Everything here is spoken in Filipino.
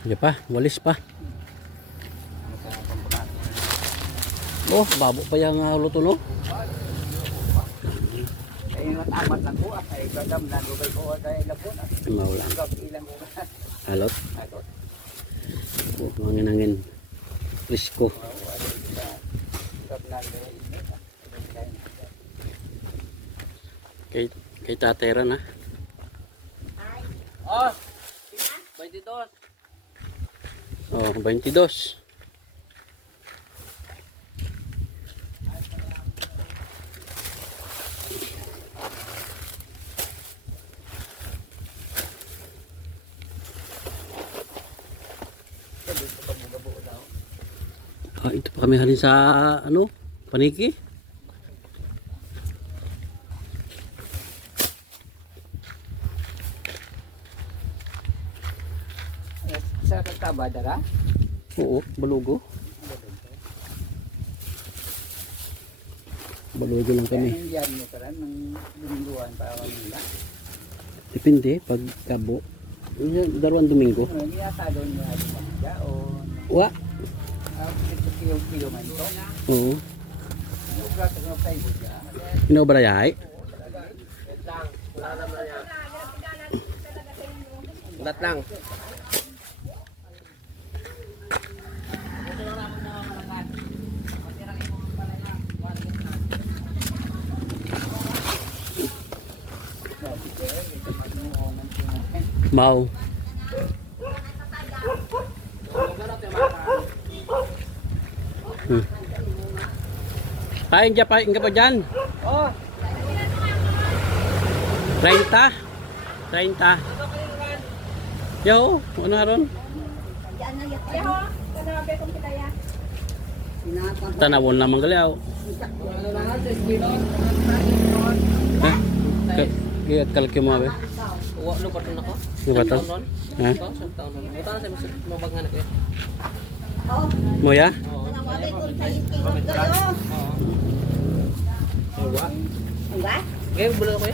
Hindi pa, walis pa. Oh, babo pa yung luto no? Ay, amat lang po. Ay, gagam na. Lugay ko ay lapon. Maulan. Ilang ko. Alot. Oh, mangin-angin. Risko. Kay tatera na. Oh, 22. Oh, 22. Ah, ito pa kami halin sa ano? Paniki. Sa kagkabadara? Oo, balugo. Balugo lang kami. Kaya nandiyan mo pala ng lumingguan para Manila. Depende pag kabo. Dalawang Domingo. Ano, niyata doon niya siya o Wa. ito kilo man ito. Oo. Ano ba ito ng kayo siya? Inobrayay. Ulat lang. Mau. Paing ka pa dyan. Oh, 30. 30. Yo, ano ron? Tanawon naman galiaw. Kaya kalkyo mo ba? ano pa ito ako? Ano ba to? Ha? Isang taon na. Ito na sa mabangan ko. Mo ya? Kaya bulo ko